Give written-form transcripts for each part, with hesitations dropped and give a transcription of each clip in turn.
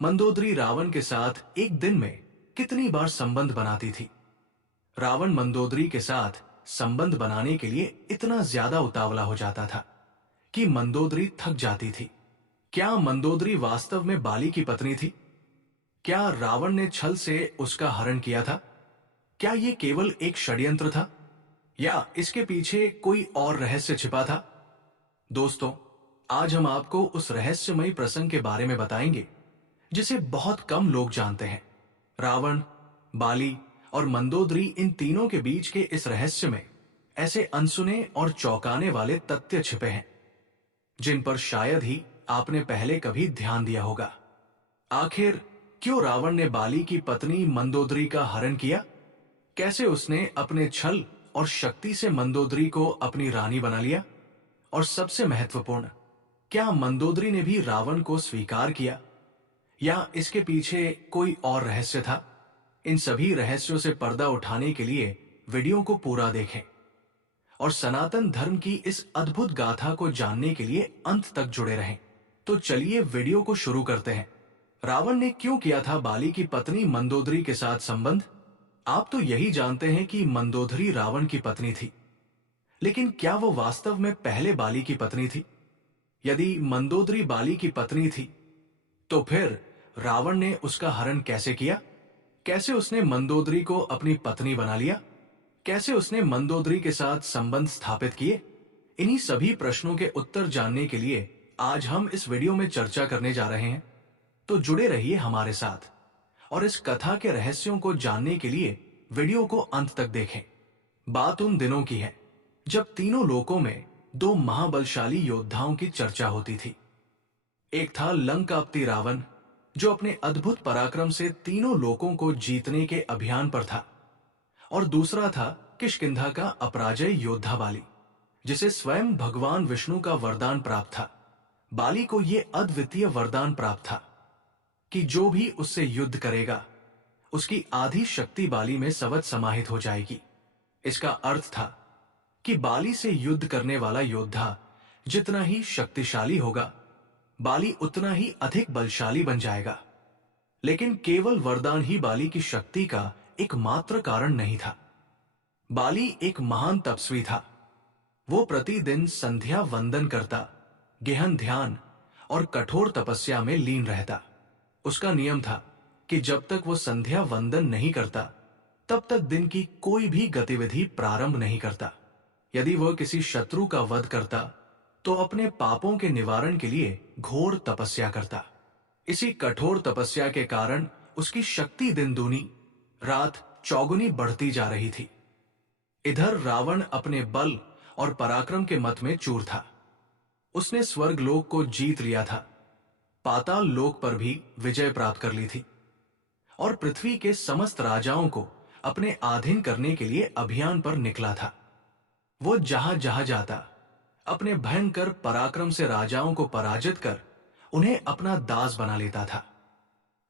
मंदोदरी रावण के साथ एक दिन में कितनी बार संबंध बनाती थी। रावण मंदोदरी के साथ संबंध बनाने के लिए इतना ज्यादा उतावला हो जाता था कि मंदोदरी थक जाती थी। क्या मंदोदरी वास्तव में बाली की पत्नी थी? क्या रावण ने छल से उसका हरण किया था? क्या यह केवल एक षड्यंत्र था या इसके पीछे कोई और रहस्य छिपा था? दोस्तों, आज हम आपको उस रहस्यमयी प्रसंग के बारे में बताएंगे जिसे बहुत कम लोग जानते हैं। रावण, बाली और मंदोदरी, इन तीनों के बीच के इस रहस्य में ऐसे अनसुने और चौंकाने वाले तथ्य छिपे हैं जिन पर शायद ही आपने पहले कभी ध्यान दिया होगा। आखिर क्यों रावण ने बाली की पत्नी मंदोदरी का हरण किया? कैसे उसने अपने छल और शक्ति से मंदोदरी को अपनी रानी बना लिया? और सबसे महत्वपूर्ण, क्या मंदोदरी ने भी रावण को स्वीकार किया या इसके पीछे कोई और रहस्य था? इन सभी रहस्यों से पर्दा उठाने के लिए वीडियो को पूरा देखें और सनातन धर्म की इस अद्भुत गाथा को जानने के लिए अंत तक जुड़े रहें। तो चलिए वीडियो को शुरू करते हैं। रावण ने क्यों किया था बाली की पत्नी मंदोदरी के साथ संबंध? आप तो यही जानते हैं कि मंदोदरी रावण की पत्नी थी, लेकिन क्या वो वास्तव में पहले बाली की पत्नी थी? यदि मंदोदरी बाली की पत्नी थी, तो फिर रावण ने उसका हरण कैसे किया? कैसे उसने मंदोदरी को अपनी पत्नी बना लिया? कैसे उसने मंदोदरी के साथ संबंध स्थापित किए? इन्हीं सभी प्रश्नों के उत्तर जानने के लिए आज हम इस वीडियो में चर्चा करने जा रहे हैं। तो जुड़े रहिए हमारे साथ और इस कथा के रहस्यों को जानने के लिए वीडियो को अंत तक देखें। बात उन दिनों की है जब तीनों लोकों में दो महाबलशाली योद्धाओं की चर्चा होती थी। एक था लंकापति रावण, जो अपने अद्भुत पराक्रम से तीनों लोकों को जीतने के अभियान पर था, और दूसरा था किष्किंधा का अपराजय योद्धा बाली, जिसे स्वयं भगवान विष्णु का वरदान प्राप्त था। बाली को यह अद्वितीय वरदान प्राप्त था कि जो भी उससे युद्ध करेगा, उसकी आधी शक्ति बाली में सवत समाहित हो जाएगी। इसका अर्थ था कि बाली से युद्ध करने वाला योद्धा जितना ही शक्तिशाली होगा, बाली उतना ही अधिक बलशाली बन जाएगा। लेकिन केवल वरदान ही बाली की शक्ति का एकमात्र कारण नहीं था। बाली एक महान तपस्वी था। वो प्रतिदिन संध्या वंदन करता, गहन ध्यान और कठोर तपस्या में लीन रहता। उसका नियम था कि जब तक वो संध्या वंदन नहीं करता, तब तक दिन की कोई भी गतिविधि प्रारंभ नहीं करता। यदि वह किसी शत्रु का वध करता, तो अपने पापों के निवारण के लिए घोर तपस्या करता। इसी कठोर तपस्या के कारण उसकी शक्ति दिन दूनी, रात चौगुनी बढ़ती जा रही थी। इधर रावण अपने बल और पराक्रम के मत में चूर था। उसने स्वर्ग लोक को जीत लिया था, पाताल लोक पर भी विजय प्राप्त कर ली थी और पृथ्वी के समस्त राजाओं को अपने अधीन करने के लिए अभियान पर निकला था। वो जहां जहां जाता, अपने भयंकर पराक्रम से राजाओं को पराजित कर उन्हें अपना दास बना लेता था।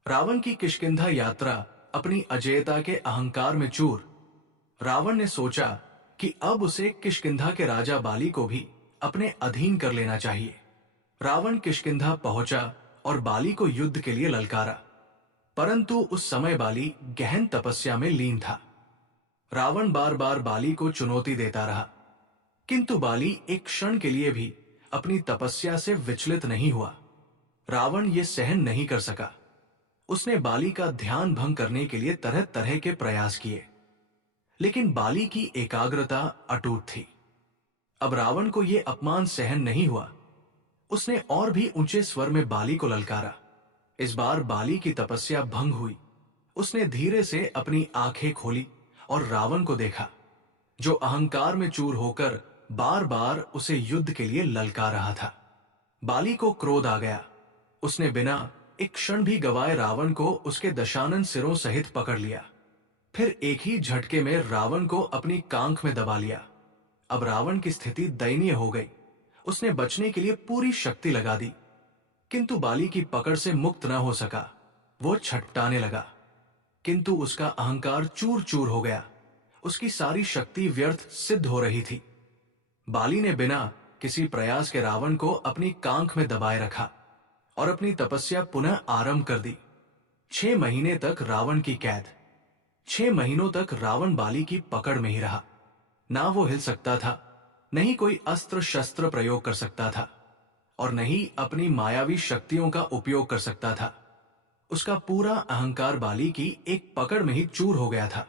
रावण की किष्किंधा यात्रा अपनी अजेयता के अहंकार में चूर, रावण ने सोचा कि अब उसे किष्किंधा के राजा बाली को भी अपने अधीन कर लेना चाहिए। रावण किष्किंधा पहुंचा और बाली को युद्ध के लिए ललकारा, परंतु उस समय बाली गहन तपस्या में लीन था। रावण बार बार बाली को चुनौती देता रहा, किंतु बाली एक क्षण के लिए भी अपनी तपस्या से विचलित नहीं हुआ। रावण ये सहन नहीं कर सका। उसने बाली का ध्यान भंग करने के लिए तरह तरह के प्रयास किए, लेकिन बाली की एकाग्रता अटूट थी। अब रावण को यह अपमान सहन नहीं हुआ। उसने और भी ऊंचे स्वर में बाली को ललकारा। इस बार बाली की तपस्या भंग हुई। उसने धीरे से अपनी आंखें खोली और रावण को देखा, जो अहंकार में चूर होकर बार बार उसे युद्ध के लिए ललकार रहा था। बाली को क्रोध आ गया। उसने बिना एक क्षण भी गवाए रावण को उसके दशानन सिरों सहित पकड़ लिया। फिर एक ही झटके में रावण को अपनी कांख में दबा लिया। अब रावण की स्थिति दयनीय हो गई। उसने बचने के लिए पूरी शक्ति लगा दी, किंतु बाली की पकड़ से मुक्त न हो सका। वो छटपटाने लगा, किंतु उसका अहंकार चूर चूर हो गया। उसकी सारी शक्ति व्यर्थ सिद्ध हो रही थी। बाली ने बिना किसी प्रयास के रावण को अपनी कांख में दबाए रखा और अपनी तपस्या पुनः आरंभ कर दी। 6 महीने तक रावण की कैद। 6 महीनों तक रावण बाली की पकड़ में ही रहा। ना वो हिल सकता था, न ही कोई अस्त्र शस्त्र प्रयोग कर सकता था, और न ही अपनी मायावी शक्तियों का उपयोग कर सकता था। उसका पूरा अहंकार बाली की एक पकड़ में ही चूर हो गया था।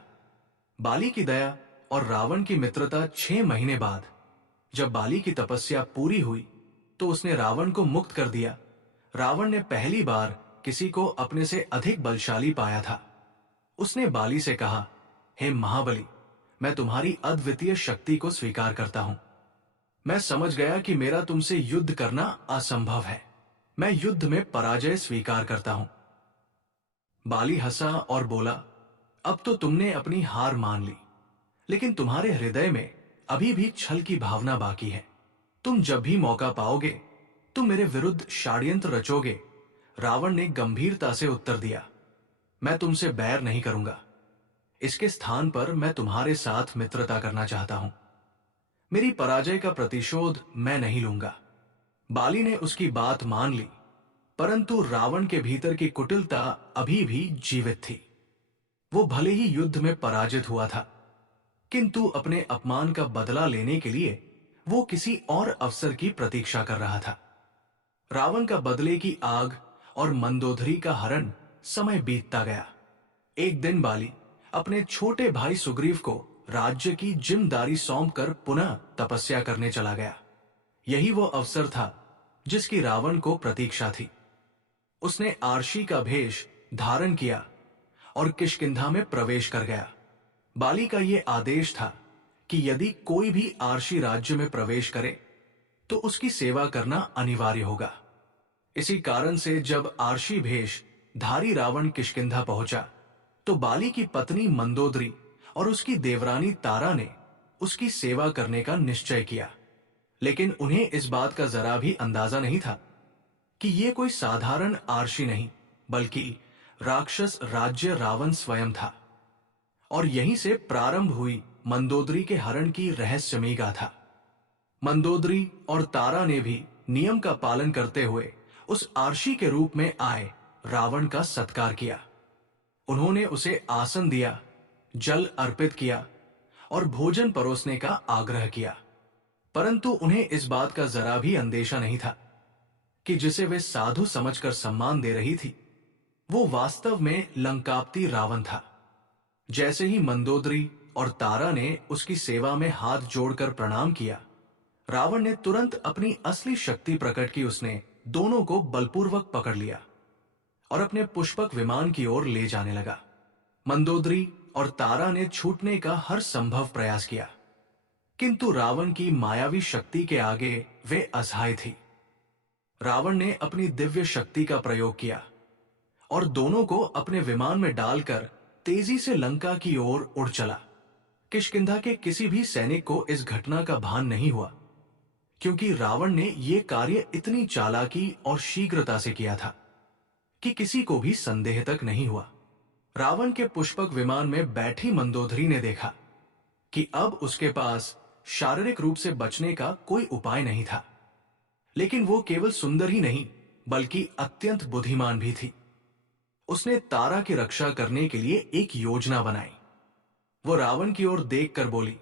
बाली की दया और रावण की मित्रता 6 महीने बाद, जब बाली की तपस्या पूरी हुई, तो उसने रावण को मुक्त कर दिया। रावण ने पहली बार किसी को अपने से अधिक बलशाली पाया था। उसने बाली से कहा, हे महाबली, मैं तुम्हारी अद्वितीय शक्ति को स्वीकार करता हूं। मैं समझ गया कि मेरा तुमसे युद्ध करना असंभव है। मैं युद्ध में पराजय स्वीकार करता हूं। बाली हंसा और बोला, अब तो तुमने अपनी हार मान ली, लेकिन तुम्हारे हृदय में अभी भी छल की भावना बाकी है। तुम जब भी मौका पाओगे, तुम मेरे विरुद्ध षड्यंत्र रचोगे। रावण ने गंभीरता से उत्तर दिया, मैं तुमसे बैर नहीं करूंगा। इसके स्थान पर मैं तुम्हारे साथ मित्रता करना चाहता हूं। मेरी पराजय का प्रतिशोध मैं नहीं लूंगा। बाली ने उसकी बात मान ली, परंतु रावण के भीतर की कुटिलता अभी भी जीवित थी। वो भले ही युद्ध में पराजित हुआ था, किंतु अपने अपमान का बदला लेने के लिए वो किसी और अवसर की प्रतीक्षा कर रहा था। रावण का बदले की आग और मंदोदरी का हरण समय बीतता गया। एक दिन बाली अपने छोटे भाई सुग्रीव को राज्य की जिम्मेदारी सौंपकर पुनः तपस्या करने चला गया। यही वो अवसर था जिसकी रावण को प्रतीक्षा थी। उसने आरशी का भेष धारण किया और किष्किंधा में प्रवेश कर गया। बाली का यह आदेश था कि यदि कोई भी आरशी राज्य में प्रवेश करे तो उसकी सेवा करना अनिवार्य होगा। इसी कारण से जब आरशी भेष धारी रावण किष्किंधा पहुंचा, तो बाली की पत्नी मंदोदरी और उसकी देवरानी तारा ने उसकी सेवा करने का निश्चय किया। लेकिन उन्हें इस बात का जरा भी अंदाजा नहीं था कि ये कोई साधारण आरशी नहीं, बल्कि राक्षस राज्य रावण स्वयं था। और यहीं से प्रारंभ हुई मंदोदरी के हरण की रहस्यमयी गाथा। मंदोदरी और तारा ने भी नियम का पालन करते हुए उस आरशी के रूप में आए रावण का सत्कार किया। उन्होंने उसे आसन दिया, जल अर्पित किया और भोजन परोसने का आग्रह किया। परंतु उन्हें इस बात का जरा भी अंदेशा नहीं था कि जिसे वे साधु समझकर सम्मान दे रही थी, वो वास्तव में लंकापति रावण था। जैसे ही मंदोदरी और तारा ने उसकी सेवा में हाथ जोड़कर प्रणाम किया, रावण ने तुरंत अपनी असली शक्ति प्रकट की। उसने दोनों को बलपूर्वक पकड़ लिया और अपने पुष्पक विमान की ओर ले जाने लगा। मंदोदरी और तारा ने छूटने का हर संभव प्रयास किया, किंतु रावण की मायावी शक्ति के आगे वे असहाय थी। रावण ने अपनी दिव्य शक्ति का प्रयोग किया और दोनों को अपने विमान में डालकर तेजी से लंका की ओर उड़ चला। किष्किंधा के किसी भी सैनिक को इस घटना का भान नहीं हुआ, क्योंकि रावण ने यह कार्य इतनी चालाकी और शीघ्रता से किया था कि किसी को भी संदेह तक नहीं हुआ। रावण के पुष्पक विमान में बैठी मंदोदरी ने देखा कि अब उसके पास शारीरिक रूप से बचने का कोई उपाय नहीं था, लेकिन वो केवल सुंदर ही नहीं, बल्कि अत्यंत बुद्धिमान भी थी। उसने तारा की रक्षा करने के लिए एक योजना बनाई। वो रावण की ओर देखकर बोली,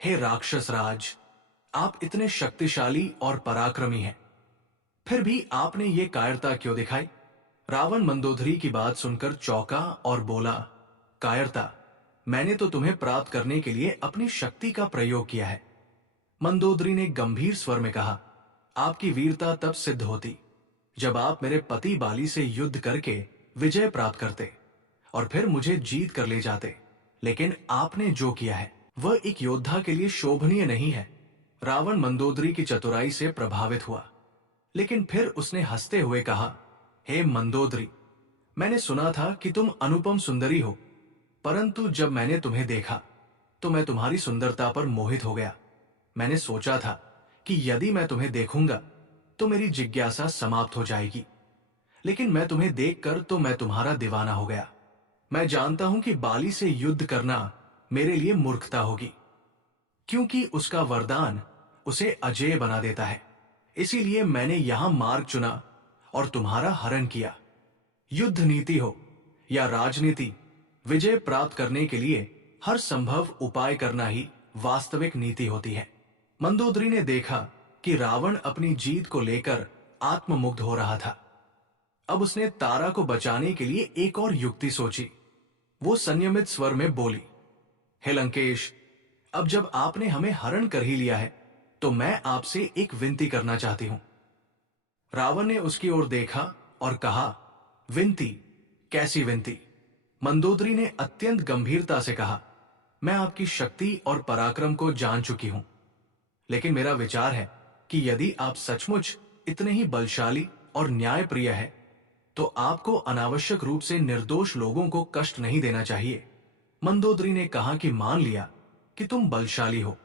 हे राक्षस राज, आप इतने शक्तिशाली और पराक्रमी हैं, फिर भी आपने ये कायरता क्यों दिखाई? रावण मंदोदरी की बात सुनकर चौंका और बोला, कायरता? मैंने तो तुम्हें प्राप्त करने के लिए अपनी शक्ति का प्रयोग किया है। मंदोदरी ने गंभीर स्वर में कहा, आपकी वीरता तब सिद्ध होती जब आप मेरे पति बाली से युद्ध करके विजय प्राप्त करते और फिर मुझे जीत कर ले जाते। लेकिन आपने जो किया है वह एक योद्धा के लिए शोभनीय नहीं है। रावण मंदोदरी की चतुराई से प्रभावित हुआ, लेकिन फिर उसने हंसते हुए कहा, हे मंदोदरी, मैंने सुना था कि तुम अनुपम सुंदरी हो, परंतु जब मैंने तुम्हें देखा तो मैं तुम्हारी सुंदरता पर मोहित हो गया। मैंने सोचा था कि यदि मैं तुम्हें देखूंगा तो मेरी जिज्ञासा समाप्त हो जाएगी, लेकिन मैं तुम्हें देखकर तो मैं तुम्हारा दीवाना हो गया। मैं जानता हूं कि बाली से युद्ध करना मेरे लिए मूर्खता होगी, क्योंकि उसका वरदान उसे अजेय बना देता है। इसीलिए मैंने यहां मार्ग चुना और तुम्हारा हरण किया। युद्ध नीति हो या राजनीति, विजय प्राप्त करने के लिए हर संभव उपाय करना ही वास्तविक नीति होती है। मंदोदरी ने देखा कि रावण अपनी जीत को लेकर आत्ममुग्ध हो रहा था। अब उसने तारा को बचाने के लिए एक और युक्ति सोची। वो संयमित स्वर में बोली, हे लंकेश, अब जब आपने हमें हरण कर ही लिया है तो मैं आपसे एक विनती करना चाहती हूं। रावण ने उसकी ओर देखा और कहा, विनती? कैसी विनती? मंदोदरी ने अत्यंत गंभीरता से कहा, मैं आपकी शक्ति और पराक्रम को जान चुकी हूं, लेकिन मेरा विचार है कि यदि आप सचमुच इतने ही बलशाली और न्यायप्रिय है तो आपको अनावश्यक रूप से निर्दोष लोगों को कष्ट नहीं देना चाहिए। मंदोदरी ने कहा कि मान लिया कि तुम बलशाली हो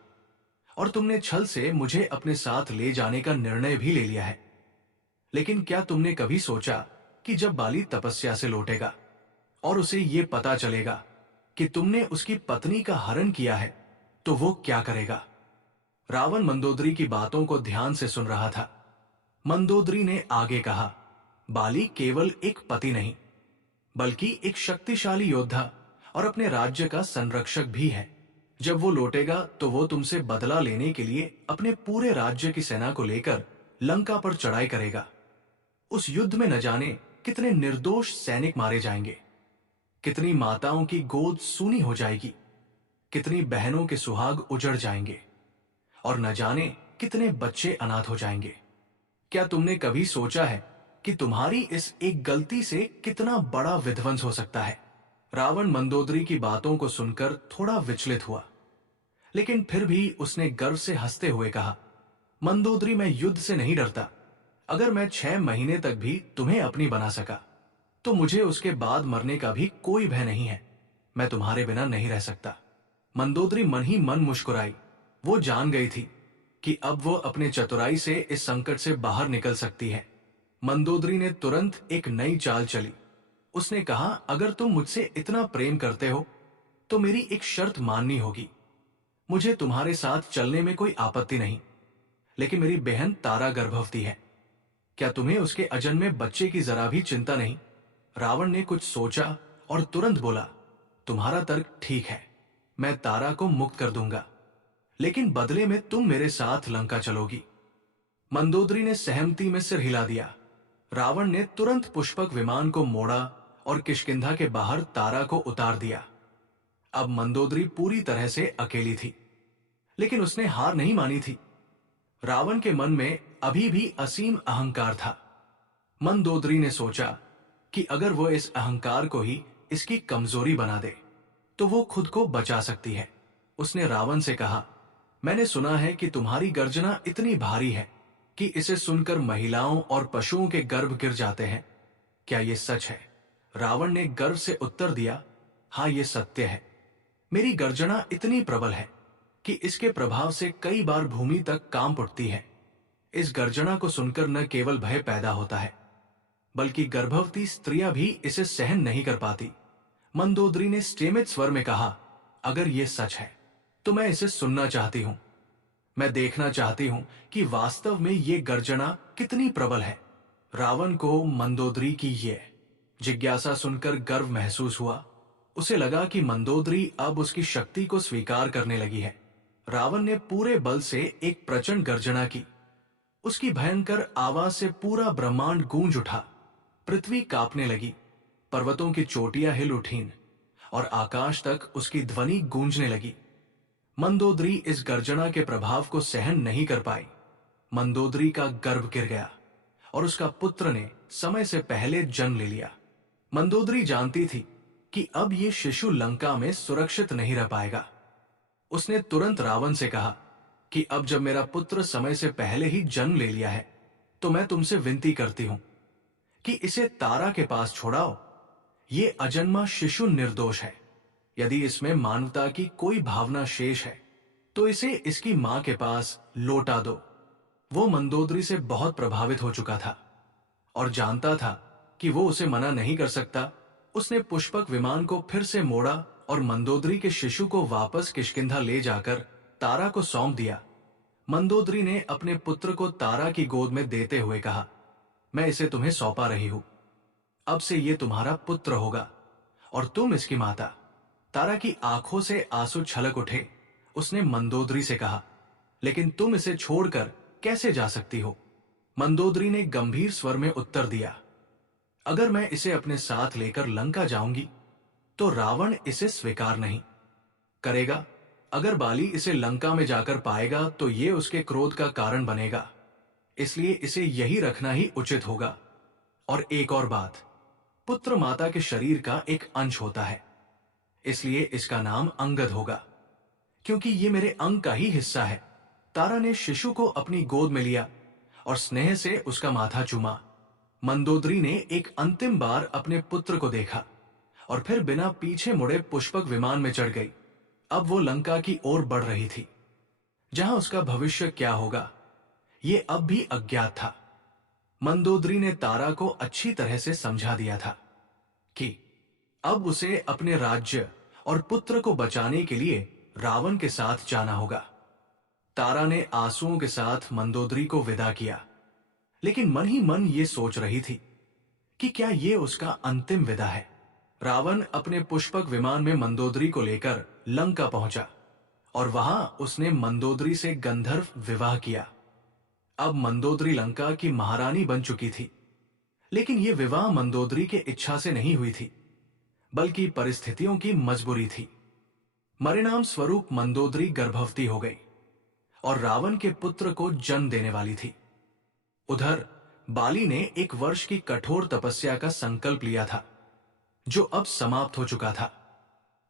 और तुमने छल से मुझे अपने साथ ले जाने का निर्णय भी ले लिया है, लेकिन क्या तुमने कभी सोचा कि जब बाली तपस्या से लौटेगा और उसे ये पता चलेगा कि तुमने उसकी पत्नी का हरण किया है तो वो क्या करेगा? रावण मंदोदरी की बातों को ध्यान से सुन रहा था। मंदोदरी ने आगे कहा, बाली केवल एक पति नहीं बल्कि एक शक्तिशाली योद्धा और अपने राज्य का संरक्षक भी है। जब वो लौटेगा तो वो तुमसे बदला लेने के लिए अपने पूरे राज्य की सेना को लेकर लंका पर चढ़ाई करेगा। उस युद्ध में न जाने कितने निर्दोष सैनिक मारे जाएंगे, कितनी माताओं की गोद सूनी हो जाएगी, कितनी बहनों के सुहाग उजड़ जाएंगे और न जाने कितने बच्चे अनाथ हो जाएंगे। क्या तुमने कभी सोचा है कि तुम्हारी इस एक गलती से कितना बड़ा विध्वंस हो सकता है? रावण मंदोदरी की बातों को सुनकर थोड़ा विचलित हुआ, लेकिन फिर भी उसने गर्व से हंसते हुए कहा, मंदोदरी, मैं युद्ध से नहीं डरता। अगर मैं 6 महीने तक भी तुम्हें अपनी बना सका तो मुझे उसके बाद मरने का भी कोई भय नहीं है। मैं तुम्हारे बिना नहीं रह सकता। मंदोदरी मन ही मन मुस्कुराई। वो जान गई थी कि अब वो अपने चतुराई से इस संकट से बाहर निकल सकती है। मंदोदरी ने तुरंत एक नई चाल चली। उसने कहा, अगर तुम मुझसे इतना प्रेम करते हो तो मेरी एक शर्त माननी होगी। मुझे तुम्हारे साथ चलने में कोई आपत्ति नहीं, लेकिन मेरी बहन तारा गर्भवती है। क्या तुम्हें उसके अजन्मे बच्चे की जरा भी चिंता नहीं? रावण ने कुछ सोचा और तुरंत बोला, तुम्हारा तर्क ठीक है, मैं तारा को मुक्त कर दूंगा, लेकिन बदले में तुम मेरे साथ लंका चलोगी। मंदोदरी ने सहमति में सिर हिला दिया। रावण ने तुरंत पुष्पक विमान को मोड़ा और किष्किंधा के बाहर तारा को उतार दिया। अब मंदोदरी पूरी तरह से अकेली थी, लेकिन उसने हार नहीं मानी थी। रावण के मन में अभी भी असीम अहंकार था। मंदोदरी ने सोचा कि अगर वो इस अहंकार को ही इसकी कमजोरी बना दे तो वो खुद को बचा सकती है। उसने रावण से कहा, मैंने सुना है कि तुम्हारी गर्जना इतनी भारी है कि इसे सुनकर महिलाओं और पशुओं के गर्भ गिर जाते हैं। क्या ये सच है? रावण ने गर्व से उत्तर दिया, हाँ, ये सत्य है। मेरी गर्जना इतनी प्रबल है कि इसके प्रभाव से कई बार भूमि तक कांप उठती है। इस गर्जना को सुनकर न केवल भय पैदा होता है, बल्कि गर्भवती स्त्रियां भी इसे सहन नहीं कर पाती। मंदोदरी ने स्टेमित स्वर में कहा, अगर ये सच है तो मैं इसे सुनना चाहती हूं। मैं देखना चाहती हूं कि वास्तव में ये गर्जना कितनी प्रबल है। रावण को मंदोदरी की ये जिज्ञासा सुनकर गर्व महसूस हुआ। उसे लगा कि मंदोदरी अब उसकी शक्ति को स्वीकार करने लगी है। रावण ने पूरे बल से एक प्रचंड गर्जना की। उसकी भयंकर आवाज से पूरा ब्रह्मांड गूंज उठा। पृथ्वी कांपने लगी, पर्वतों की चोटियां हिल उठीं और आकाश तक उसकी ध्वनि गूंजने लगी। मंदोदरी इस गर्जना के प्रभाव को सहन नहीं कर पाई। मंदोदरी का गर्भ गिर गया और उसका पुत्र ने समय से पहले जन्म ले लिया। मंदोदरी जानती थी कि अब ये शिशु लंका में सुरक्षित नहीं रह पाएगा। उसने तुरंत रावण से कहा कि अब जब मेरा पुत्र समय से पहले ही जन्म ले लिया है तो मैं तुमसे विनती करती हूं कि इसे तारा के पास छोड़ाओ। ये अजन्मा शिशु निर्दोष है। यदि इसमें मानवता की कोई भावना शेष है तो इसे इसकी मां के पास लौटा दो। वो मंदोदरी से बहुत प्रभावित हो चुका था और जानता था कि वो उसे मना नहीं कर सकता। उसने पुष्पक विमान को फिर से मोड़ा और मंदोदरी के शिशु को वापस किष्किंधा ले जाकर तारा को सौंप दिया। मंदोदरी ने अपने पुत्र को तारा की गोद में देते हुए कहा, मैं इसे तुम्हें सौंपा रही हूं। अब से ये तुम्हारा पुत्र होगा और तुम इसकी माता। तारा की आंखों से आंसू छलक उठे। उसने मंदोदरी से कहा, लेकिन तुम इसे छोड़कर कैसे जा सकती हो? मंदोदरी ने गंभीर स्वर में उत्तर दिया, अगर मैं इसे अपने साथ लेकर लंका जाऊंगी तो रावण इसे स्वीकार नहीं करेगा। अगर बाली इसे लंका में जाकर पाएगा तो ये उसके क्रोध का कारण बनेगा। इसलिए इसे यही रखना ही उचित होगा। और एक और बात, पुत्र माता के शरीर का एक अंश होता है, इसलिए इसका नाम अंगद होगा, क्योंकि ये मेरे अंग का ही हिस्सा है। तारा ने शिशु को अपनी गोद में लिया और स्नेह से उसका माथा चूमा। मंदोदरी ने एक अंतिम बार अपने पुत्र को देखा और फिर बिना पीछे मुड़े पुष्पक विमान में चढ़ गई। अब वो लंका की ओर बढ़ रही थी, जहां उसका भविष्य क्या होगा ये अब भी अज्ञात था। मंदोदरी ने तारा को अच्छी तरह से समझा दिया था कि अब उसे अपने राज्य और पुत्र को बचाने के लिए रावण के साथ जाना होगा। तारा ने आंसुओं के साथ मंदोदरी को विदा किया, लेकिन मन ही मन ये सोच रही थी कि क्या ये उसका अंतिम विदा है। रावण अपने पुष्पक विमान में मंदोदरी को लेकर लंका पहुंचा और वहां उसने मंदोदरी से गंधर्व विवाह किया। अब मंदोदरी लंका की महारानी बन चुकी थी, लेकिन यह विवाह मंदोदरी के इच्छा से नहीं हुई थी, बल्कि परिस्थितियों की मजबूरी थी। परिणाम स्वरूप मंदोदरी गर्भवती हो गई और रावण के पुत्र को जन्म देने वाली थी। उधर बाली ने 1 वर्ष की कठोर तपस्या का संकल्प लिया था, जो अब समाप्त हो चुका था।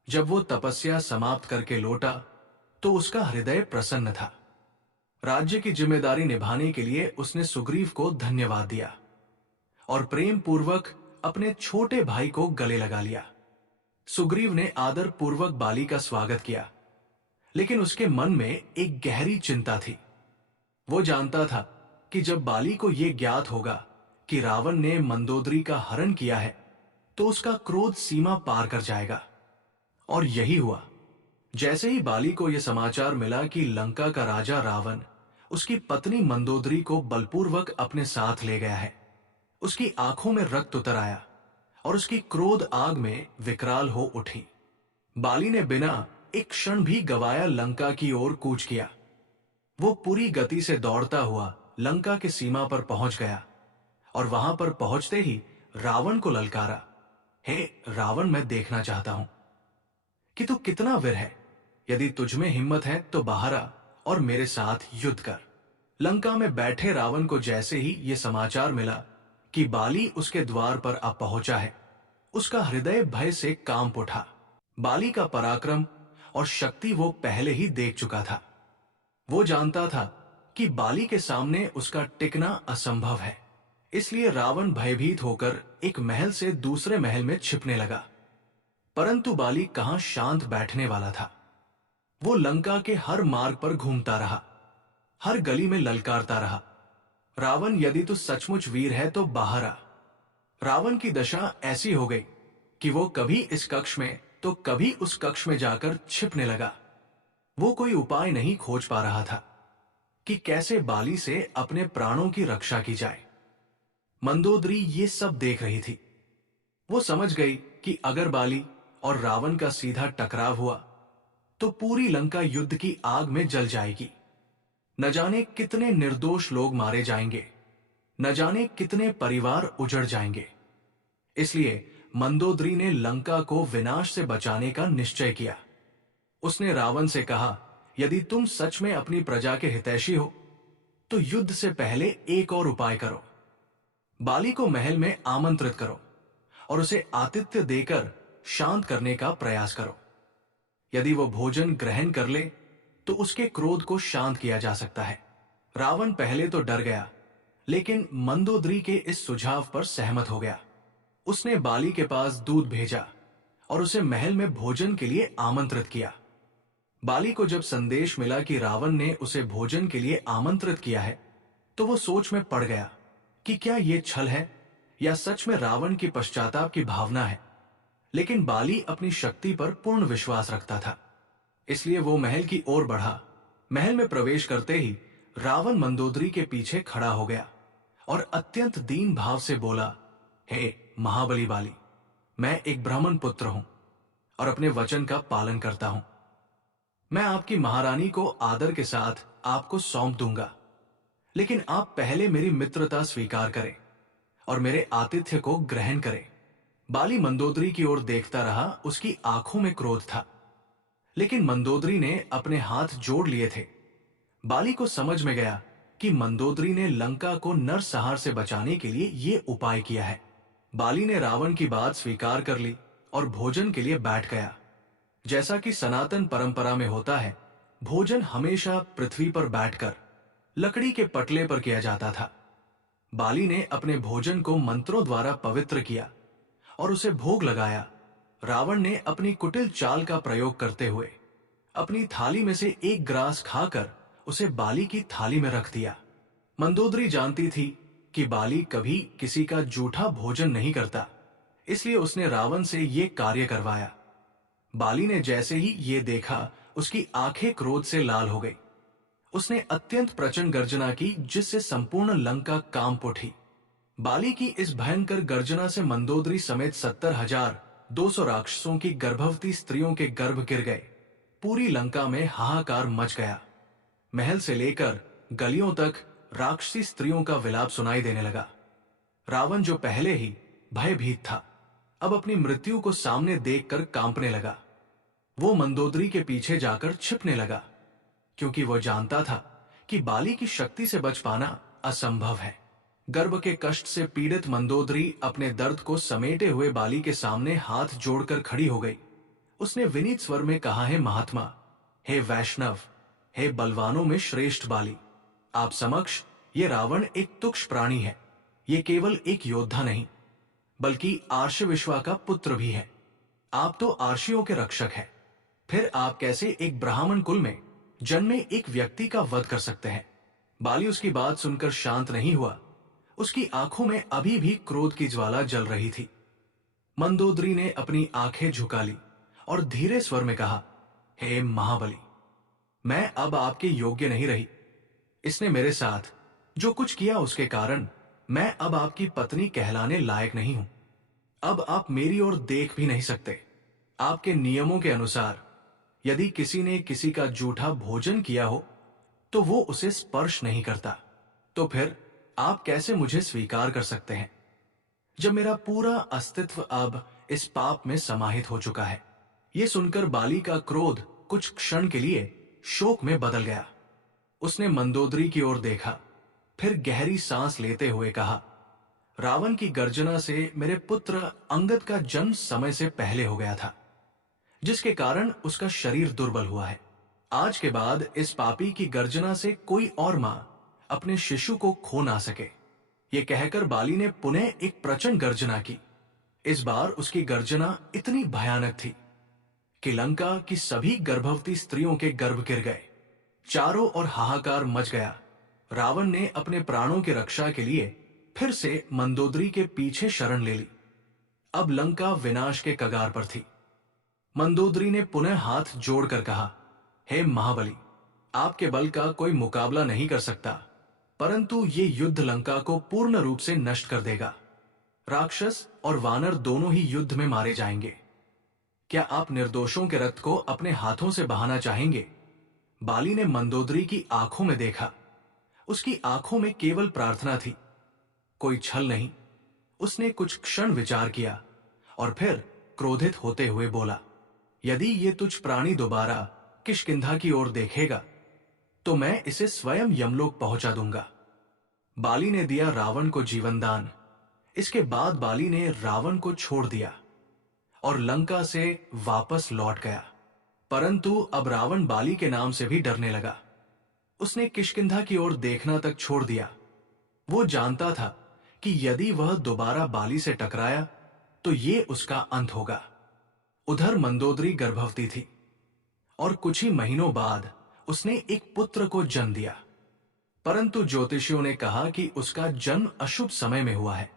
जब वो तपस्या समाप्त करके लौटा तो उसका हृदय प्रसन्न था। राज्य की जिम्मेदारी निभाने के लिए उसने सुग्रीव को धन्यवाद दिया और प्रेम पूर्वक अपने छोटे भाई को गले लगा लिया। सुग्रीव ने आदर पूर्वक बाली का स्वागत किया, लेकिन उसके मन में एक गहरी चिंता थी। वो जानता था कि जब बाली को यह ज्ञात होगा कि रावण ने मंदोदरी का हरण किया है तो उसका क्रोध सीमा पार कर जाएगा। और यही हुआ। जैसे ही बाली को यह समाचार मिला कि लंका का राजा रावण उसकी पत्नी मंदोदरी को बलपूर्वक अपने साथ ले गया है, उसकी आंखों में रक्त उतर आया और उसकी क्रोध आग में विकराल हो उठी। बाली ने बिना एक क्षण भी गवाया लंका की ओर कूच किया। वो पूरी गति से दौड़ता हुआ लंका की सीमा पर पहुंच गया और वहां पर पहुंचते ही रावण को ललकारा, हे रावण, मैं देखना चाहता हूं कि तू कितना वीर है। यदि तुझमें हिम्मत है तो बाहर आ और मेरे साथ युद्ध कर। लंका में बैठे रावण को जैसे ही यह समाचार मिला कि बाली उसके द्वार पर आ पहुंचा है, उसका हृदय भय से कांप उठा। बाली का पराक्रम और शक्ति वो पहले ही देख चुका था। वो जानता था कि बाली के सामने उसका टिकना असंभव है। इसलिए रावण भयभीत होकर एक महल से दूसरे महल में छिपने लगा। परंतु बाली कहां शांत बैठने वाला था। वो लंका के हर मार्ग पर घूमता रहा, हर गली में ललकारता रहा, रावण, यदि तू सचमुच वीर है तो बाहर आ। रावण की दशा ऐसी हो गई कि वो कभी इस कक्ष में तो कभी उस कक्ष में जाकर छिपने लगा। वो कोई उपाय नहीं खोज पा रहा था कि कैसे बाली से अपने प्राणों की रक्षा की जाए। मंदोदरी ये सब देख रही थी। वो समझ गई कि अगर बाली और रावण का सीधा टकराव हुआ तो पूरी लंका युद्ध की आग में जल जाएगी। न जाने कितने निर्दोष लोग मारे जाएंगे, न जाने कितने परिवार उजड़ जाएंगे। इसलिए मंदोदरी ने लंका को विनाश से बचाने का निश्चय किया। उसने रावण से कहा, यदि तुम सच में अपनी प्रजा के हितैषी हो तो युद्ध से पहले एक और उपाय करो। बाली को महल में आमंत्रित करो और उसे आतिथ्य देकर शांत करने का प्रयास करो। यदि वो भोजन ग्रहण कर ले तो उसके क्रोध को शांत किया जा सकता है। रावण पहले तो डर गया, लेकिन मंदोदरी के इस सुझाव पर सहमत हो गया। उसने बाली के पास दूत भेजा और उसे महल में भोजन के लिए आमंत्रित किया। बाली को जब संदेश मिला कि रावण ने उसे भोजन के लिए आमंत्रित किया है तो वो सोच में पड़ गया कि क्या यह छल है या सच में रावण की पश्चाताप की भावना है। लेकिन बाली अपनी शक्ति पर पूर्ण विश्वास रखता था, इसलिए वो महल की ओर बढ़ा। महल में प्रवेश करते ही रावण मंदोदरी के पीछे खड़ा हो गया और अत्यंत दीन भाव से बोला, हे महाबली बाली, मैं एक ब्राह्मण पुत्र हूं और अपने वचन का पालन करता हूं। मैं आपकी महारानी को आदर के साथ आपको सौंप दूंगा, लेकिन आप पहले मेरी मित्रता स्वीकार करें और मेरे आतिथ्य को ग्रहण करें। बाली मंदोदरी की ओर देखता रहा। उसकी आंखों में क्रोध था, लेकिन मंदोदरी ने अपने हाथ जोड़ लिए थे। बाली को समझ में गया कि मंदोदरी ने लंका को नरसंहार से बचाने के लिए ये उपाय किया है। बाली ने रावण की बात स्वीकार कर ली और भोजन के लिए बैठ गया। जैसा कि सनातन परंपरा में होता है, भोजन हमेशा पृथ्वी पर बैठकर लकड़ी के पटले पर किया जाता था। बाली ने अपने भोजन को मंत्रों द्वारा पवित्र किया और उसे भोग लगाया। रावण ने अपनी कुटिल चाल का प्रयोग करते हुए अपनी थाली में से एक ग्रास खाकर उसे बाली की थाली में रख दिया। मंदोदरी जानती थी कि बाली कभी किसी का जूठा भोजन नहीं करता, इसलिए उसने रावण से ये कार्य करवाया। बाली ने जैसे ही ये देखा, उसकी आंखें क्रोध से लाल हो गई। उसने अत्यंत प्रचंड गर्जना की, जिससे संपूर्ण लंका कांप उठी। बाली की इस भयंकर गर्जना से मंदोदरी समेत 70,200 राक्षसों की गर्भवती स्त्रियों के गर्भ गिर गए। पूरी लंका में हाहाकार मच गया। महल से लेकर गलियों तक राक्षसी स्त्रियों का विलाप सुनाई देने लगा। रावण, जो पहले ही भयभीत था, अब अपनी मृत्यु को सामने देखकर कांपने लगा। वो मंदोदरी के पीछे जाकर छिपने लगा, क्योंकि वो जानता था कि बाली की शक्ति से बच पाना असंभव है। गर्भ के कष्ट से पीड़ित मंदोदरी अपने दर्द को समेटे हुए बाली के सामने हाथ जोड़कर खड़ी हो गई। उसने विनीत स्वर में कहा, हे महात्मा, हे वैष्णव, हे बलवानों में श्रेष्ठ बाली, आप समक्ष ये रावण एक तुच्छ प्राणी है। ये केवल एक योद्धा नहीं, बल्कि आर्ष विश्वा का पुत्र भी है। आप तो आर्षियों के रक्षक हैं, फिर आप कैसे एक ब्राह्मण कुल में जन्मे एक व्यक्ति का वध कर सकते हैं? बाली उसकी बात सुनकर शांत नहीं हुआ। उसकी आंखों में अभी भी क्रोध की ज्वाला जल रही थी। मंदोदरी ने अपनी आंखें झुका ली और धीरे स्वर में कहा, हे महाबली, मैं अब आपके योग्य नहीं रही। इसने मेरे साथ जो कुछ किया, उसके कारण मैं अब आपकी पत्नी कहलाने लायक नहीं हूं। अब आप मेरी ओर देख भी नहीं सकते। आपके नियमों के अनुसार यदि किसी ने किसी का जूठा भोजन किया हो तो वो उसे स्पर्श नहीं करता। तो फिर आप कैसे मुझे स्वीकार कर सकते हैं, जब मेरा पूरा अस्तित्व अब इस पाप में समाहित हो चुका है? ये सुनकर बाली का क्रोध कुछ क्षण के लिए शोक में बदल गया। उसने मंदोदरी की ओर देखा, फिर गहरी सांस लेते हुए कहा, रावण की गर्जना से मेरे पुत्र अंगद का जन्म समय से पहले हो गया था, जिसके कारण उसका शरीर दुर्बल हुआ है। आज के बाद इस पापी की गर्जना से कोई और मां अपने शिशु को खो ना सके। ये कहकर बाली ने पुनः एक प्रचंड गर्जना की। इस बार उसकी गर्जना इतनी भयानक थी कि लंका की सभी गर्भवती स्त्रियों के गर्भ गिर गए। चारों ओर हाहाकार मच गया। रावण ने अपने प्राणों की रक्षा के लिए फिर से मंदोदरी के पीछे शरण ले ली। अब लंका विनाश के कगार पर थी। मंदोदरी ने पुनः हाथ जोड़कर कहा, हे महाबली, आपके बल का कोई मुकाबला नहीं कर सकता, परंतु ये युद्ध लंका को पूर्ण रूप से नष्ट कर देगा। राक्षस और वानर दोनों ही युद्ध में मारे जाएंगे। क्या आप निर्दोषों के रक्त को अपने हाथों से बहाना चाहेंगे? बाली ने मंदोदरी की आंखों में देखा। उसकी आंखों में केवल प्रार्थना थी, कोई छल नहीं। उसने कुछ क्षण विचार किया और फिर क्रोधित होते हुए बोला, यदि ये तुच्छ प्राणी दोबारा किष्किंधा की ओर देखेगा तो मैं इसे स्वयं यमलोक पहुंचा दूंगा। बाली ने दिया रावण को जीवन दान। इसके बाद बाली ने रावण को छोड़ दिया और लंका से वापस लौट गया। परंतु अब रावण बाली के नाम से भी डरने लगा। उसने किष्किंधा की ओर देखना तक छोड़ दिया। वो जानता था कि यदि वह दोबारा बाली से टकराया तो ये उसका अंत होगा। उधर मंदोदरी गर्भवती थी और कुछ ही महीनों बाद उसने एक पुत्र को जन्म दिया। परंतु ज्योतिषियों ने कहा कि उसका जन्म अशुभ समय में हुआ है,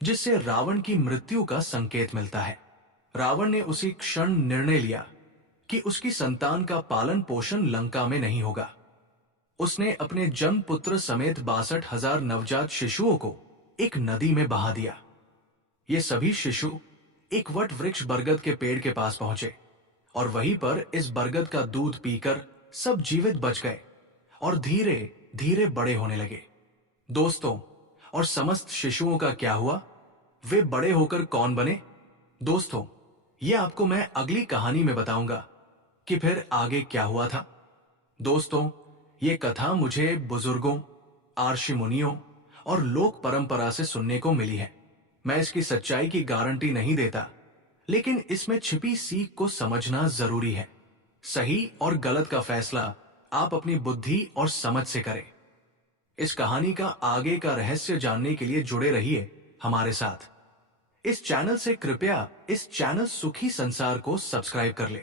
जिससे रावण की मृत्यु का संकेत मिलता है। रावण ने उसी क्षण निर्णय लिया कि उसकी संतान का पालन पोषण लंका में नहीं होगा। उसने अपने जन्म पुत्र समेत 62,000 नवजात शिशुओं को एक नदी में बहा दिया। ये सभी शिशु एक वट वृक्ष बरगद के पेड़ के पास पहुंचे और वहीं पर इस बरगद का दूध पीकर सब जीवित बच गए और धीरे धीरे बड़े होने लगे। दोस्तों, और समस्त शिशुओं का क्या हुआ? वे बड़े होकर कौन बने? दोस्तों, ये आपको मैं अगली कहानी में बताऊंगा कि फिर आगे क्या हुआ था। दोस्तों, ये कथा मुझे बुजुर्गों, आर्षि मुनियों और लोक परंपरा से सुनने को मिली है। मैं इसकी सच्चाई की गारंटी नहीं देता, लेकिन इसमें छिपी सीख को समझना जरूरी है। सही और गलत का फैसला आप अपनी बुद्धि और समझ से करें। इस कहानी का आगे का रहस्य जानने के लिए जुड़े रहिए हमारे साथ। इस चैनल से कृपया इस चैनल सुखी संसार को सब्सक्राइब कर ले।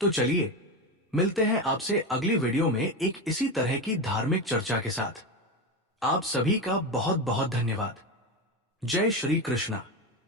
तो चलिए मिलते हैं आपसे अगली वीडियो में एक इसी तरह की धार्मिक चर्चा के साथ। आप सभी का बहुत बहुत धन्यवाद। जय श्री कृष्णा।